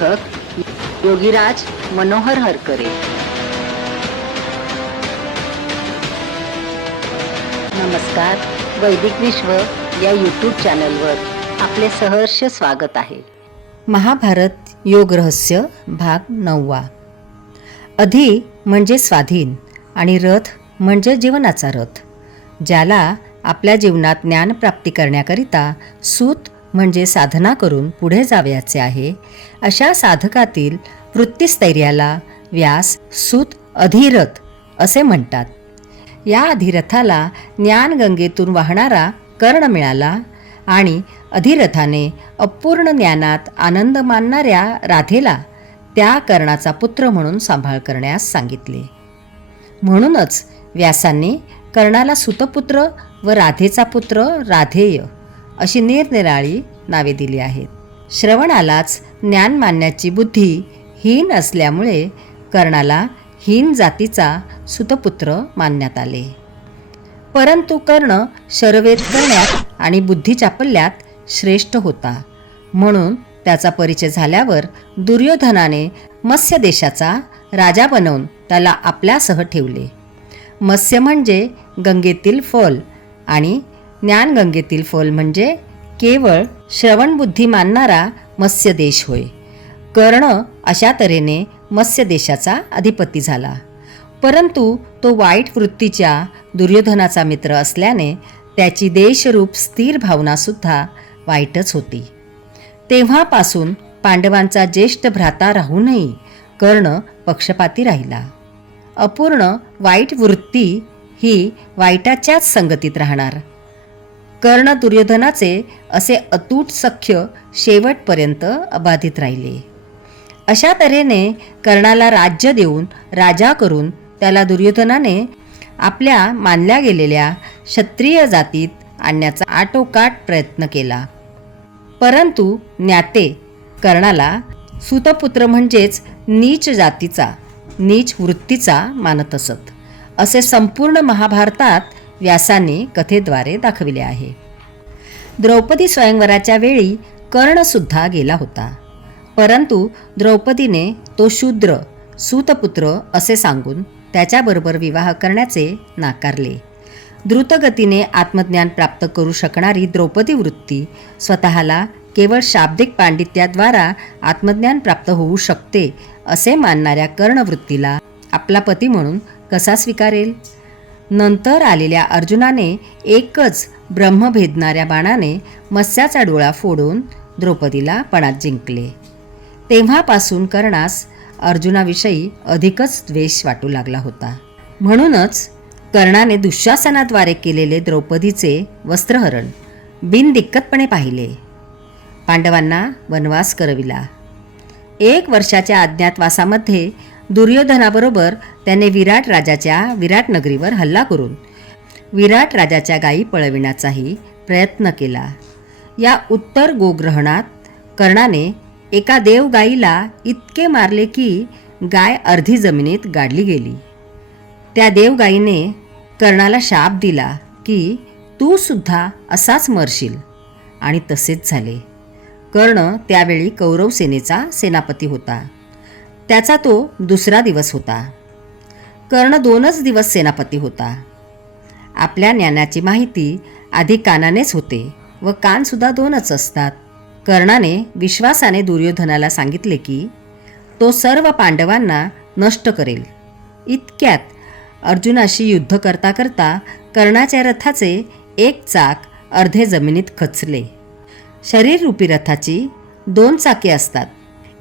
लेखक योगीराज मनोहर हरकरे। नमस्कार, वैदिक विश्व या यूट्यूब चॅनलवर आपले सहर्ष स्वागत आहे। महाभारत योग रहस्य भाग 9। अधि म्हणजे स्वाधीन आणि रथ म्हणजे जीवनाचा रथ। ज्याला आपल्या जीवनात ज्ञान प्राप्ती करण्याकरिता सूत म्हणजे साधना करून पुढे जावयाचे आहे, अशा साधकातील वृत्तिस्थैर्याला व्यास सूत अधिरथ असे म्हणतात। या अधिरथाला ज्ञानगंगेतून वाहणारा कर्ण मिळाला आणि अधिरथाने अपूर्ण ज्ञानात आनंद मानणाऱ्या राधेला त्या कर्णाचा पुत्र म्हणून सांभाळ करण्यास सांगितले। म्हणूनच व्यासांनी कर्णाला सुतपुत्र व राधेचा पुत्र राधेय अशी निरनिराळी नावे दिली आहेत। श्रवणालाच ज्ञान मानण्याची बुद्धी हीन असल्यामुळे कर्णाला हीन जातीचा सुतपुत्र मानण्यात आले। परंतु कर्ण शरवेद करण्यात आणि बुद्धीच्या पल्ल्यात श्रेष्ठ होता, म्हणून त्याचा परिचय झाल्यावर दुर्योधनाने मत्स्य देशाचा राजा बनवून त्याला आपल्यासह ठेवले। मत्स्य म्हणजे गंगेतील फल आणि ज्ञानगंगेतील फल म्हणजे केवळ श्रवणबुद्धी मानणारा मत्स्य देश होय। कर्ण अशा तऱ्हेने मत्स्य देशाचा अधिपती झाला, परंतु तो वाईट वृत्तीच्या दुर्योधनाचा मित्र असल्याने त्याची देशरूप स्थिर भावनासुद्धा वाईटच होती। तेव्हापासून पांडवांचा ज्येष्ठ भ्राता राहूनही कर्ण पक्षपाती राहिला। अपूर्ण वाईट वृत्ती ही वाईटाच्याच संगतीत राहणार। कर्ण दुर्योधनाचे असे अतूट सख्य शेवटपर्यंत अबाधित राहिले। अशा तऱ्हेने कर्णाला राज्य देऊन राजा करून त्याला दुर्योधनाने आपल्या मानल्या गेलेल्या क्षत्रिय जातीत आणण्याचा आटोकाट प्रयत्न केला, परंतु ज्ञाते कर्णाला सुतपुत्र म्हणजेच नीच जातीचा, नीच वृत्तीचा मानत असत, असे संपूर्ण महाभारतात व्यासांनी कथेद्वारे दाखविले आहे। द्रौपदी स्वयंवराच्या वेळी कर्णसुद्धा गेला होता, परंतु द्रौपदीने तो शूद्र सूतपुत्र असे सांगून त्याच्याबरोबर विवाह करण्याचे नाकारले। द्रुतगतीने आत्मज्ञान प्राप्त करू शकणारी द्रौपदी वृत्ती स्वतःला केवळ शाब्दिक पांडित्याद्वारा आत्मज्ञान प्राप्त होऊ शकते असे मानणाऱ्या कर्णवृत्तीला आपला पती म्हणून कसा स्वीकारेल? नंतर आलेल्या अर्जुनाने एकच ब्रह्म भेदणाऱ्या बाणाने मत्स्याचा डोळा फोडून द्रौपदीला पणात जिंकले। तेव्हापासून कर्णास अर्जुनाविषयी अधिकच द्वेष वाटू लागला होता। म्हणूनच कर्णाने दुःशासनाद्वारे केलेले द्रौपदीचे वस्त्रहरण बिनदिक्कतपणे पाहिले। पांडवांना वनवास करविला। 1 वर्षाच्या अज्ञातवासामध्ये दुर्योधनाबरोबर त्याने विराट राजाच्या विराट नगरीवर हल्ला करून विराट राजाच्या गायी पळविण्याचाही प्रयत्न केला। या उत्तर गोग्रहणात कर्णाने एका देवगाईला इतके मारले की गाय अर्धी जमिनीत गाडली गेली। त्या देवगाईने कर्णाला शाप दिला की तू सुद्धा असाच मरशील, आणि तसेच झाले। कर्ण त्यावेळी कौरव सेनेचा सेनापती होता। त्याचा तो दुसरा दिवस होता। कर्ण 2च दिवस सेनापती होता। आपल्या ज्ञानाची माहिती आधी कानानेच होते व कानसुद्धा 2च असतात। कर्णाने विश्वासाने दुर्योधनाला सांगितले की तो सर्व पांडवांना नष्ट करेल। इतक्यात अर्जुनाशी युद्ध करता करता कर्णाच्या रथाचे एक चाक अर्धे जमिनीत खचले। शरीररूपी रथाची 2 चाके असतात,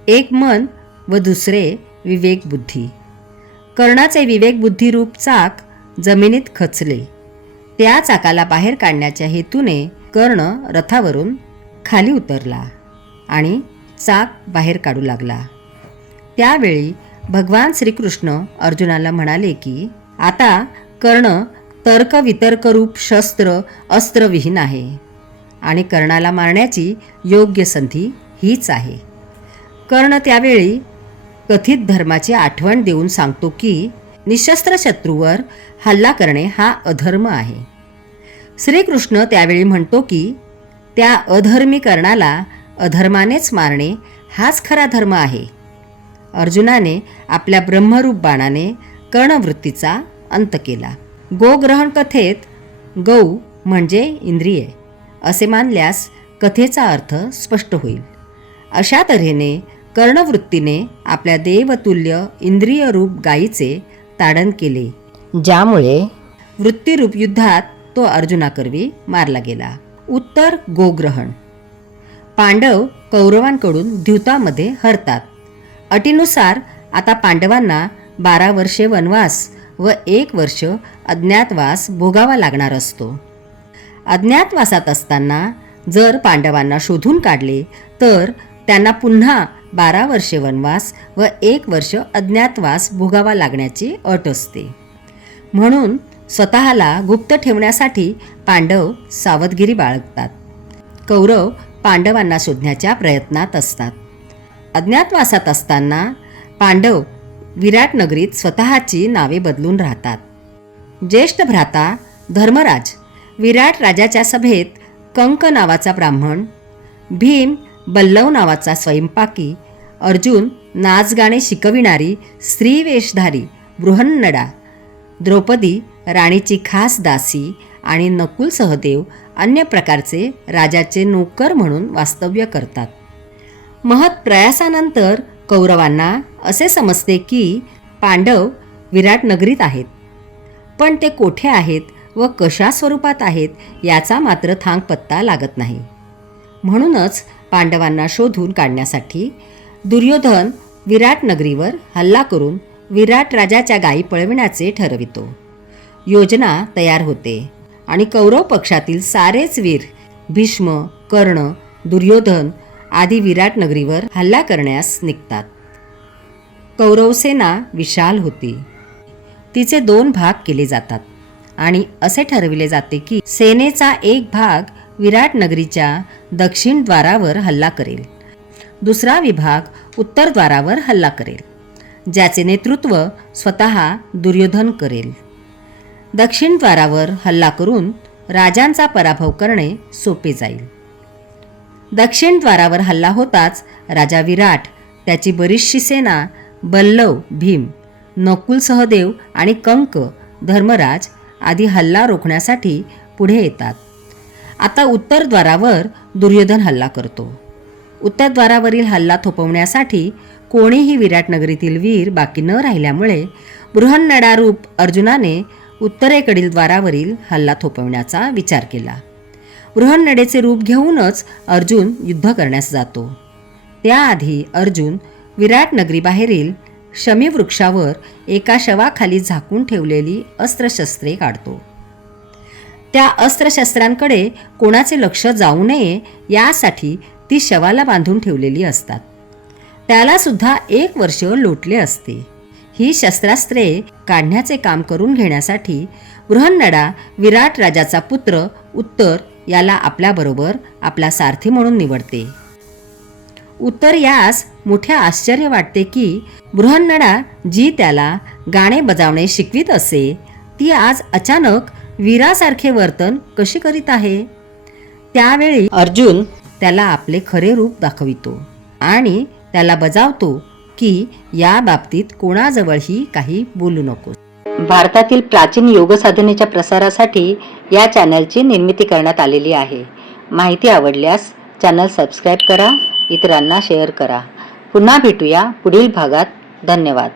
एक मन व दुसरे विवेक बुद्धी। कर्णाचे विवेक बुद्धिरूप चाक जमिनीत खचले। त्या चाकाला बाहेर काढण्याच्या हेतूने कर्ण रथावरून खाली उतरला आणि चाक बाहेर काढू लागला। त्यावेळी भगवान श्रीकृष्ण अर्जुनाला म्हणाले की आता कर्ण तर्कवितर्करूप शस्त्र अस्त्रविहीन आहे आणि कर्णाला मारण्याची योग्य संधी हीच आहे। कर्ण त्यावेळी कथित धर्माची आठवण देऊन सांगतो की निशस्त्र शत्रूवर हल्ला करणे हा अधर्म आहे। श्रीकृष्ण त्यावेळी म्हणतो की त्या अधर्मी कर्णाला अधर्मानेच मारणे हाच खरा धर्म आहे. अर्जुनाने आपल्या ब्रह्मरूप बाणाने कर्णवृत्तीचा अंत केला. गोग्रहण कथेत गौ म्हणजे इंद्रिये असे मानल्यास कथेचा अर्थ स्पष्ट होईल. अशा तऱ्हेने कर्णवृत्तीने आपल्या देवतुल्य इंद्रियरूप गायीचे ताडन केले, ज्यामुळे वृत्तीरूप युद्धात तो अर्जुनाकरवी मारला गेला. उत्तर गोग्रहण. पांडव कौरवांकडून द्यूतामध्ये हरतात. अटीनुसार आता पांडवांना 12 वर्षे वनवास व 1 वर्ष अज्ञातवास भोगावा लागणार असतो. अज्ञातवासात असताना जर पांडवांना शोधून काढले तर त्यांना पुन्हा 12 वर्षे वनवास व 1 वर्ष अज्ञातवास भोगावा लागण्याची अट असते. म्हणून स्वतःला गुप्त ठेवण्यासाठी पांडव सावधगिरी बाळगतात. कौरव पांडवांना शोधण्याच्या प्रयत्नात असतात. अज्ञातवासात असताना पांडव विराट नगरीत स्वतःची नावे बदलून राहतात. ज्येष्ठ भ्राता धर्मराज विराट राजाच्या सभेत कंक नावाचा ब्राह्मण, भीम बल्लव नावाचा स्वयंपाकी, अर्जुन नाचगाणे शिकविणारी स्त्रीवेशधारी बृहन्नडा, द्रौपदी राणीची खास दासी आणि नकुल सहदेव अन्य प्रकारचे राजाचे नोकर म्हणून वास्तव्य करतात. महत् प्रयासानंतर कौरवांना असे समजते की पांडव विराट नगरीत आहेत, पण ते कोठे आहेत व कशा स्वरूपात आहेत याचा मात्र थांगपत्ता लागत नाही. म्हणूनच पांडवांना शोधून काढण्यासाठी दुर्योधन विराट नगरीवर हल्ला करून विराट राजाच्या गायी पळविण्याचे ठरवितो. योजना तयार होते आणि कौरव पक्षातील सारेच वीर भीष्म, कर्ण, दुर्योधन आदी विराट नगरीवर हल्ला करण्यास निघतात. कौरवसेना विशाल होती. तिचे 2 भाग केले जातात आणि असे ठरविले जाते की सेनेचा एक भाग विराट नगरीच्या दक्षिण द्वारावर हल्ला करेल, दुसरा विभाग उत्तर द्वारावर हल्ला करेल, ज्याचे नेतृत्व स्वतः दुर्योधन करेल. दक्षिण द्वारावर हल्ला करून राजांचा पराभव करणे सोपे जाईल. दक्षिण द्वारावर हल्ला होताच राजा विराट, त्याची बरीचशी सेना, बल्लव, भीम, नकुल सहदेव आणि कंक, धर्मराज आदी हल्ला रोखण्यासाठी पुढे येतात. आता उत्तर द्वारावर दुर्योधन हल्ला करतो. उत्तर द्वारावरील हल्ला थोपवण्यासाठी कोणीही विराट नगरीतील वीर बाकी न राहिल्यामुळे बृहन्नडारूप अर्जुनाने उत्तरेकडील द्वारावरील हल्ला थोपवण्याचा विचार केला. बृहन्नडेचे रूप घेऊनच अर्जुन युद्ध करण्यास जातो. त्याआधी अर्जुन विराट नगरीबाहेरील शमीवृक्षावर एका शवाखाली झाकून ठेवलेली अस्त्रशस्त्रे काढतो. त्या अस्त्रशस्त्रांकडे कोणाचे लक्ष जाऊ नये यासाठी ती शवाला बांधून ठेवलेली असतात. त्याला सुद्धा 1 वर्ष लोटले असते. ही शस्त्रास्त्रे काढण्याचे काम करून घेण्यासाठी बृहन्नडा विराट राजाचा पुत्र उत्तर याला आपल्याबरोबर आपला सारथी म्हणून निवडते. उत्तर यास मोठे आश्चर्य वाटते की बृहन्नडा जी त्याला गाणे बजावणे शिकवित असे ती आज अचानक वीरासारखे वर्तन कशी करीत आहे. त्यावेळी अर्जुन त्याला आपले खरे रूप दाखवितो आणि त्याला बजावतो की या बाबतीत कोणाजवळही काही बोलू नको. भारतातील प्राचीन योग साधनेच्या प्रसारासाठी या चॅनलची निर्मिती करण्यात आलेली आहे. माहिती आवडल्यास चॅनल सबस्क्राईब करा, इतरांना शेअर करा. पुन्हा भेटूया पुढील भागात. धन्यवाद.